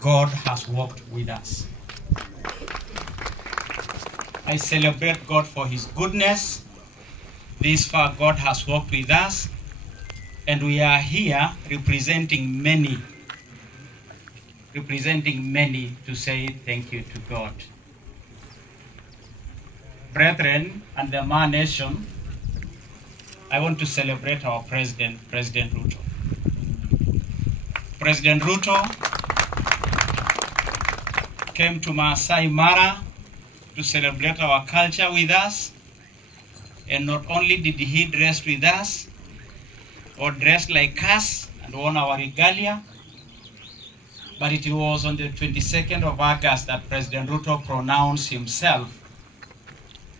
God has walked with us. I celebrate God for his goodness. This far God has walked with us, and we are here representing many to say thank you to God. Brethren and the Ma Nation, I want to celebrate our President Ruto. President Ruto came to Masai Mara to celebrate our culture with us, and not only did he dress with us or dress like us and own our regalia, but it was on the 22nd of August that President Ruto pronounced himself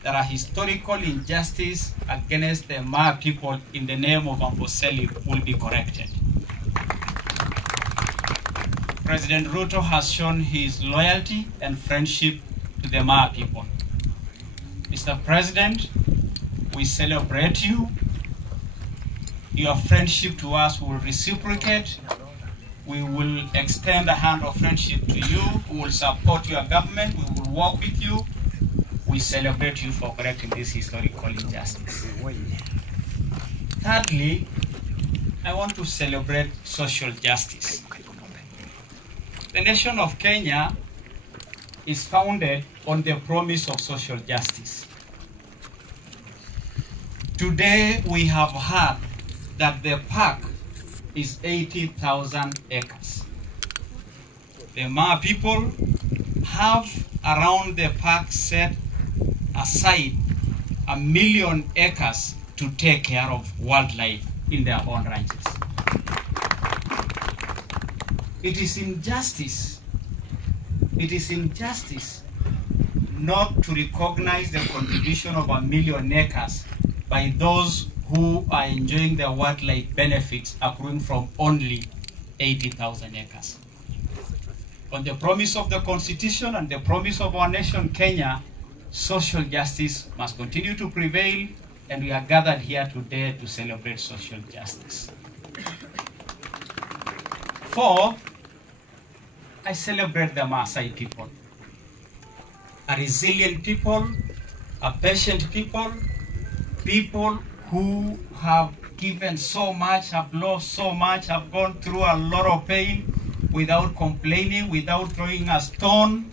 that a historical injustice against the Ma people in the name of Amboseli will be corrected. President Ruto has shown his loyalty and friendship to the Ma people. Mr. President, we celebrate you. Your friendship to us will reciprocate. We will extend a hand of friendship to you. We will support your government. We will work with you. We celebrate you for correcting this historical injustice. Thirdly, I want to celebrate social justice. The nation of Kenya is founded on the promise of social justice. Today we have heard that the park is 80,000 acres. The Ma people have around the park set aside 1 million acres to take care of wildlife in their own ranches. It is injustice not to recognize the contribution of 1 million acres by those who are enjoying the wildlife benefits accruing from only 80,000 acres. On the promise of the Constitution and the promise of our nation, Kenya, social justice must continue to prevail, and we are gathered here today to celebrate social justice. Fourth, I celebrate the Maasai people. A resilient people, a patient people, people who have given so much, have lost so much, have gone through a lot of pain without complaining, without throwing a stone,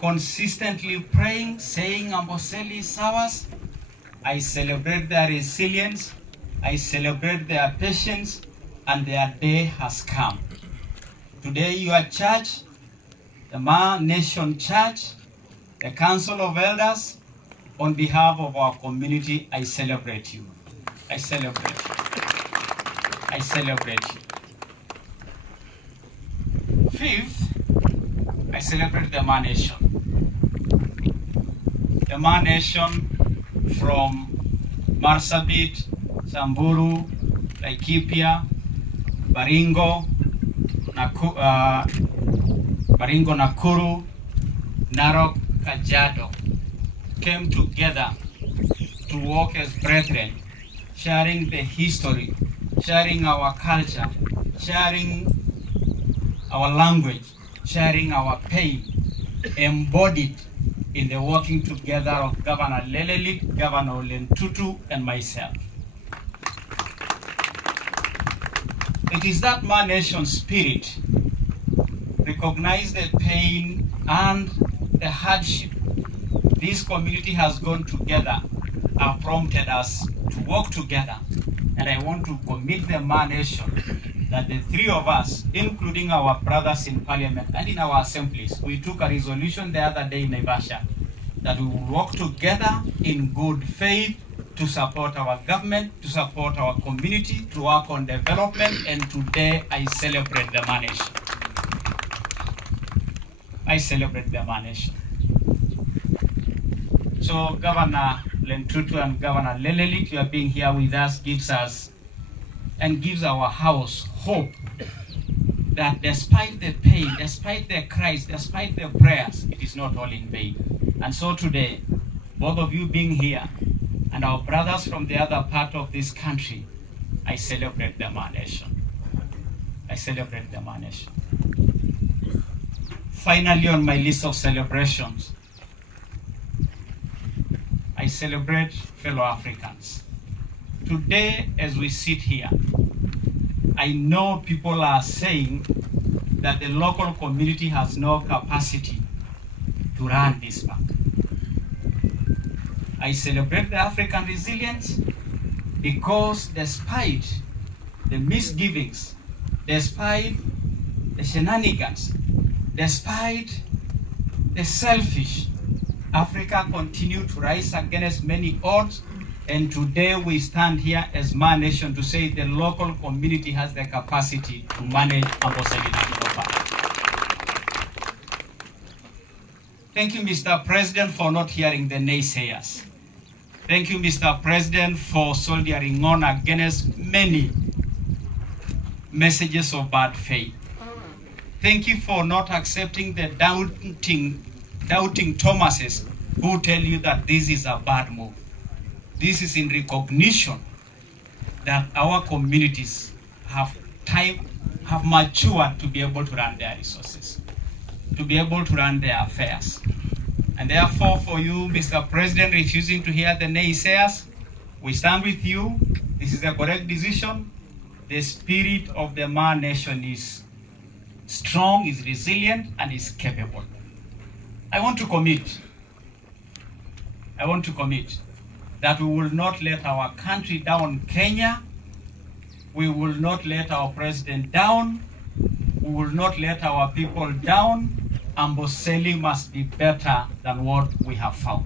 consistently praying, saying Amboseli is ours. I celebrate their resilience, I celebrate their patience, and their day has come. Today your church, the Ma Nation Church, the Council of Elders, on behalf of our community, I celebrate you. I celebrate you. I celebrate you. Fifth, I celebrate the Ma Nation. The Ma Nation from Marsabit, Samburu, Laikipia, Baringo, Nakuru, Narok, Kajiado, came together to walk as brethren, sharing the history, sharing our culture, sharing our language, sharing our pain, embodied in the working together of Governor Lelelit, Governor Ole Lenku, and myself. It is that Ma Nation spirit, recognize the pain and the hardship this community has gone together, have prompted us to work together. And I want to commit the Ma Nation that the three of us, including our brothers in parliament and in our assemblies, we took a resolution the other day in Naivasha that we will work together in good faith to support our government, to support our community, to work on development, and today I celebrate the Ma Nation. I celebrate the Ma Nation. So Governor Lenku and Governor Lelelit, you are being here with us, gives us and gives our house hope that despite the pain, despite the cries, despite the prayers, it is not all in vain. And so today, both of you being here, and our brothers from the other part of this country, I celebrate the Ma Nation. I celebrate the Ma Nation. finally on my list of celebrations, I celebrate fellow Africans. Today, as we sit here, I know people are saying that the local community has no capacity to run this bank. I celebrate the African resilience because despite the misgivings, despite the shenanigans, despite the selfish, Africa continued to rise against many odds, and today we stand here as my nation to say the local community has the capacity to manage Amboseli National Park. Thank you, Mr. President, for not hearing the naysayers. Thank you, Mr. President, for soldiering on against many messages of bad faith. Thank you for not accepting the doubting Thomases who tell you that this is a bad move. This is in recognition that our communities have matured to be able to run their resources, to be able to run their affairs. And therefore, for you, Mr. President, refusing to hear the naysayers, we stand with you. This is the correct decision. The spirit of the Ma nation is strong, is resilient, and is capable. I want to commit that we will not let our country down, Kenya. We will not let our president down. We will not let our people down. Amboseli must be better than what we have found.